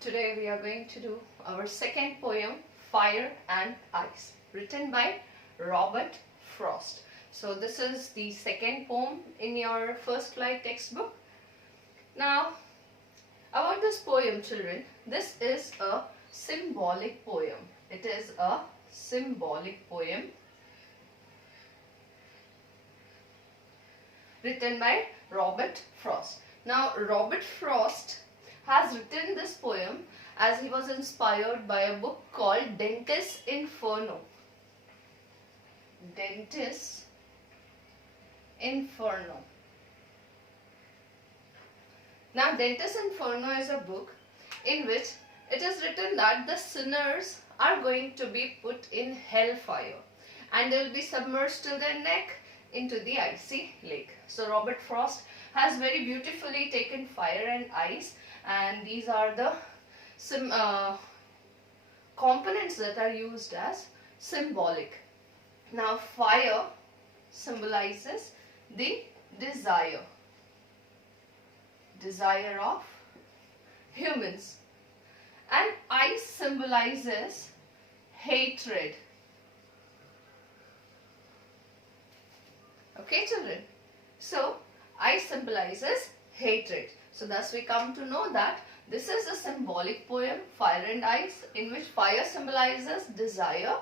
Today we are going to do our second poem, Fire and Ice, written by Robert Frost. So this is the second poem in your first flight textbook. Now, about this poem, children, this is a symbolic poem. It is a symbolic poem written by Robert Frost. Now, Robert Frost has written this poem as he was inspired by a book called Dentist's Inferno. Dentist's Inferno. Now, Dentist's Inferno is a book in which it is written that the sinners are going to be put in hellfire and they will be submerged till their neck into the icy lake. So Robert Frost has very beautifully taken fire and ice, and these are the components that are used as symbolic. Now, fire symbolizes the desire of humans, and ice symbolizes hatred. Okay, children? So, ice symbolizes hatred. So, thus we come to know that this is a symbolic poem, Fire and Ice, in which fire symbolizes desire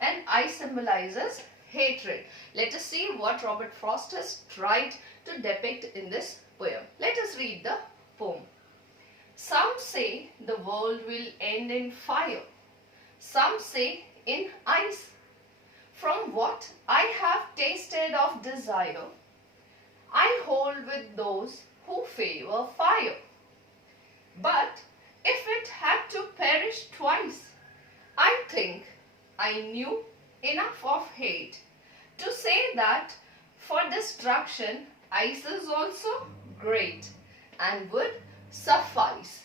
and ice symbolizes hatred. Let us see what Robert Frost has tried to depict in this poem. Let us read the poem. Some say the world will end in fire. Some say in ice. From what I have tasted of desire, I hold with those who favor fire. But if it had to perish twice, I think I knew enough of hate to say that for destruction ice is also great and would suffice.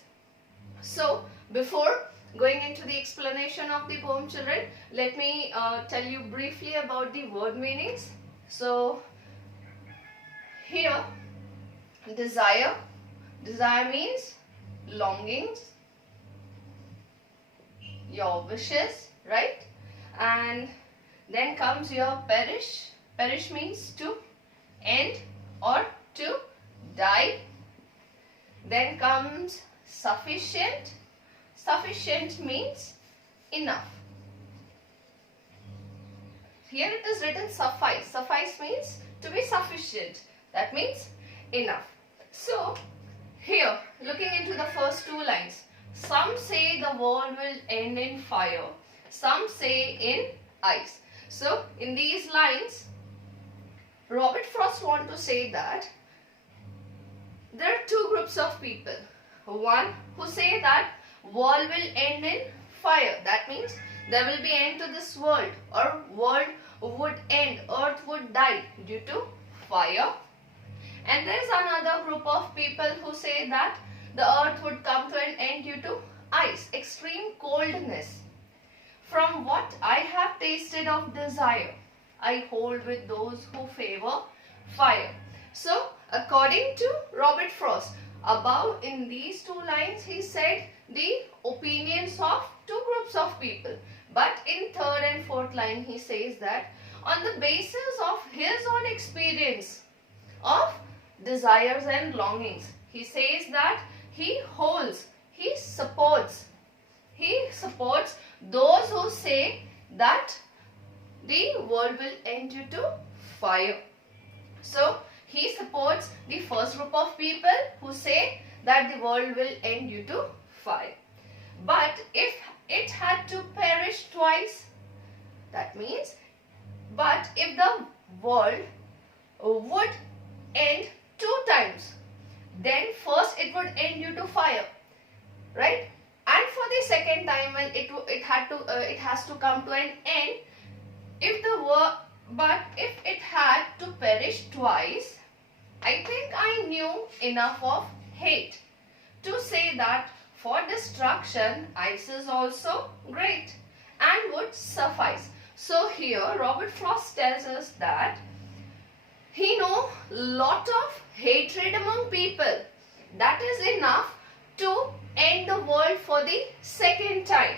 So, before going into the explanation of the poem, children, let me tell you briefly about the word meanings. So, here, desire means longings, your wishes, right? And then comes your perish. Perish means to end or to die. Then comes sufficient. Sufficient means enough. Here it is written suffice. Suffice means to be sufficient. That means enough. So, here, looking into the first two lines, some say the world will end in fire. Some say in ice. So, in these lines, Robert Frost wants to say that there are two groups of people. One who say that world will end in fire. That means there will be end to this world, or world would end, earth would die due to fire. And there is another group of people who say that the earth would come to an end due to ice, extreme coldness. From what I have tasted of desire, I hold with those who favor fire. So, according to Robert Frost, above in these two lines, he said the opinions of two groups of people. But in third and fourth line, he says that on the basis of his own experience of desires and longings, he says that he supports those who say that the world will end due to fire. So, he supports the first group of people who say that the world will end due to fire. But if it had to perish twice, that means, but if the world would end two times, then first it would end due to fire, right? And for the second time, when it has to come to an end, but if it had to perish twice, I think I knew enough of hate to say that for destruction ice is also great and would suffice. So here Robert Frost tells us that he knows lot of hatred among people. That is enough to end the world for the second time.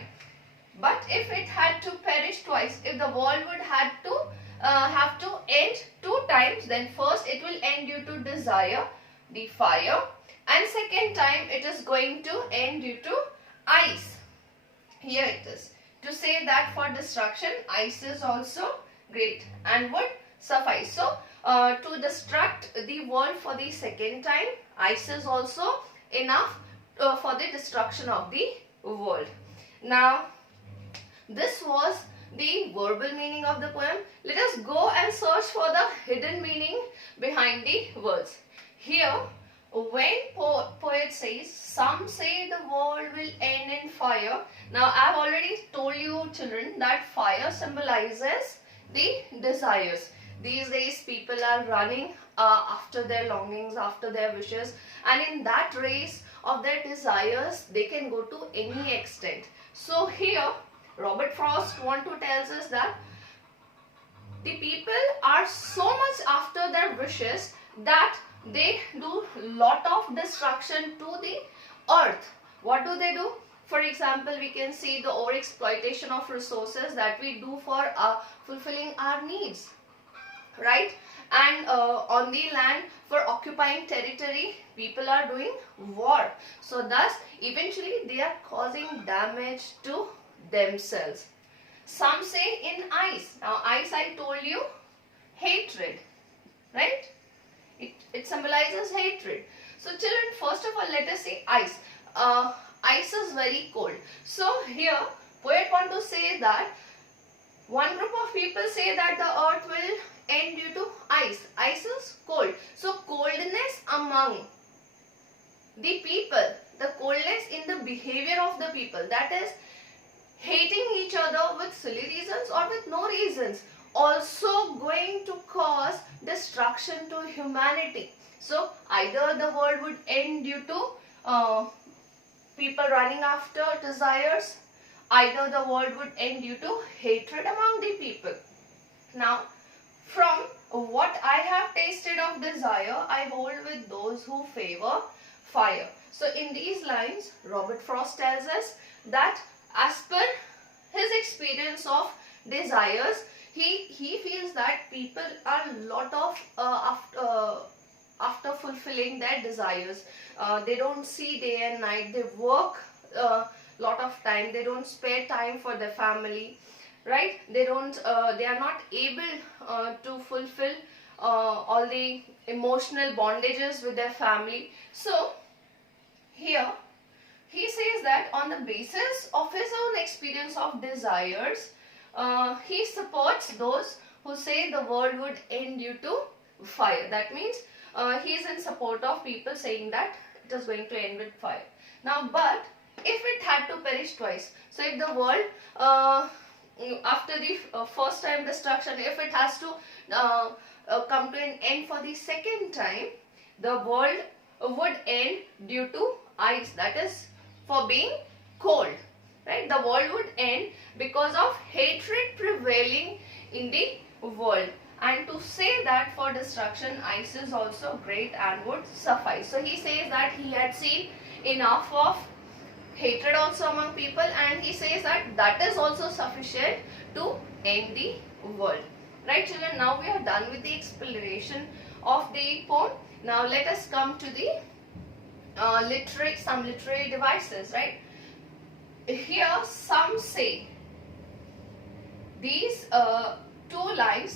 But if it had to perish twice, if the world would have to end two times, then first it will end due to desire, the fire, and second time it is going to end due to ice. Here it is. To say that for destruction, ice is also great and would suffice. So, to destruct the world for the second time, ice is also enough for the destruction of the world. Now, this was the verbal meaning of the poem. Let us go and search for the hidden meaning behind the words. Here, when poet says, some say the world will end in fire. Now, I have already told you children that fire symbolizes the desires. These days, people are running after their longings, after their wishes, and in that race of their desires, they can go to any extent. So, here, Robert Frost wants to tell us that the people are so much after their wishes that they do lot of destruction to the earth. What do they do? For example, we can see the overexploitation of resources that we do for fulfilling our needs, right? And on the land, for occupying territory, people are doing war. So thus, eventually they are causing damage to themselves. Some say in ice. Now ice, I told you, hatred, right? It symbolizes hatred. So children, first of all, let us see ice. Ice is very cold. So here, poet want to say that one group of people say that the earth will end due to ice. Ice is cold. So coldness among the people, the coldness in the behavior of the people, that is hating each other with silly reasons or with no reasons, also going to cause destruction to humanity. So either the world would end due to people running after desires, either the world would end due to hatred among the people. Now, from what I have tasted of desire, I hold with those who favor fire. So in these lines, Robert Frost tells us that as per his experience of desires, he feels that people are a lot of after fulfilling their desires. They don't see day and night. They work lot of time. They don't spare time for their family, right? They are not able to fulfill all the emotional bondages with their family. So here he says that on the basis of his own experience of desires, he supports those who say the world would end due to fire. That means he is in support of people saying that it is going to end with fire. Now, but if it had to perish twice, so if the world after the first time destruction, if it has to come to an end for the second time, the world would end due to ice, that is for being cold, right? The world would end because of hatred prevailing in the world. And to say that for destruction, ice is also great and would suffice. So he says that he had seen enough of hatred also among people, and he says that that is also sufficient to end the world. Right children, now we are done with the explanation of the poem. Now let us come to the some literary devices, right? Here some say these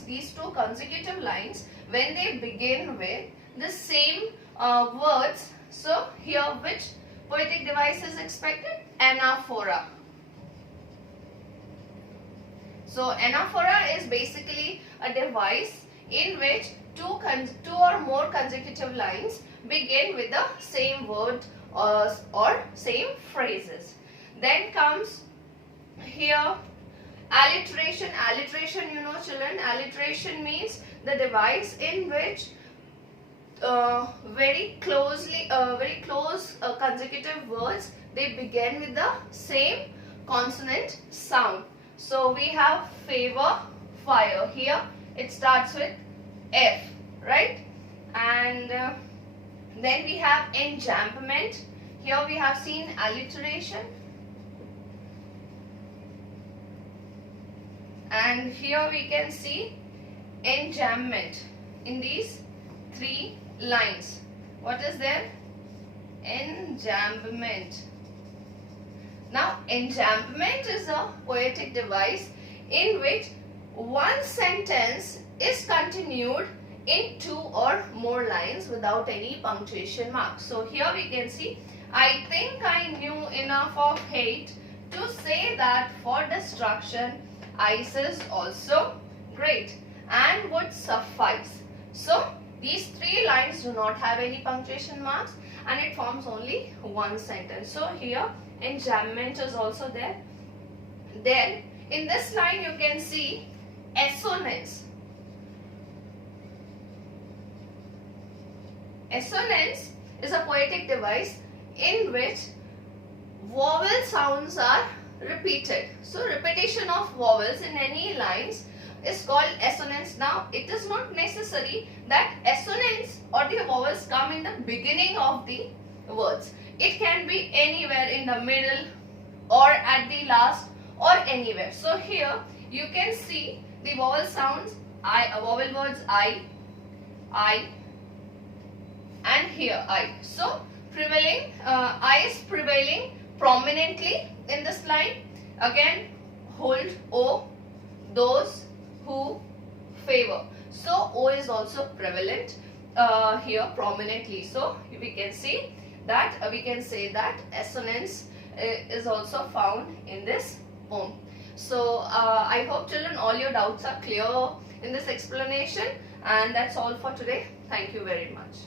these two consecutive lines, when they begin with the same words, so here which poetic device is expected? Anaphora. So anaphora is basically a device in which two or more consecutive lines begin with the same word or same phrases. Then comes here alliteration. Alliteration, you know children, alliteration means the device in which very close consecutive words, they begin with the same consonant sound. So we have favor, fire. Here it starts with F, right? And then we have enjambment. Here we have seen alliteration. And here we can see enjambment in these 3 lines. What is there? Enjambment. Now, enjambment is a poetic device in which one sentence is continued in 2 or more lines without any punctuation mark. So here we can see, I think I knew enough of hate to say that for destruction ice is also great and would suffice. So these 3 lines do not have any punctuation marks and it forms only one sentence. So here enjambment is also there. Then in this line you can see assonance. Assonance is a poetic device in which vowel sounds are repeated. So repetition of vowels in any lines is called assonance. Now it is not necessary that assonance or the vowels come in the beginning of the words. It can be anywhere in the middle or at the last or anywhere. So here you can see the vowel sounds, vowel words I, and here I. So prevailing, I is prevailing prominently in this line. Again, hold O, those who favor. So O is also prevalent here prominently. So we can see that we can say that assonance is also found in this poem. So I hope children all your doubts are clear in this explanation, and that's all for today. Thank you very much.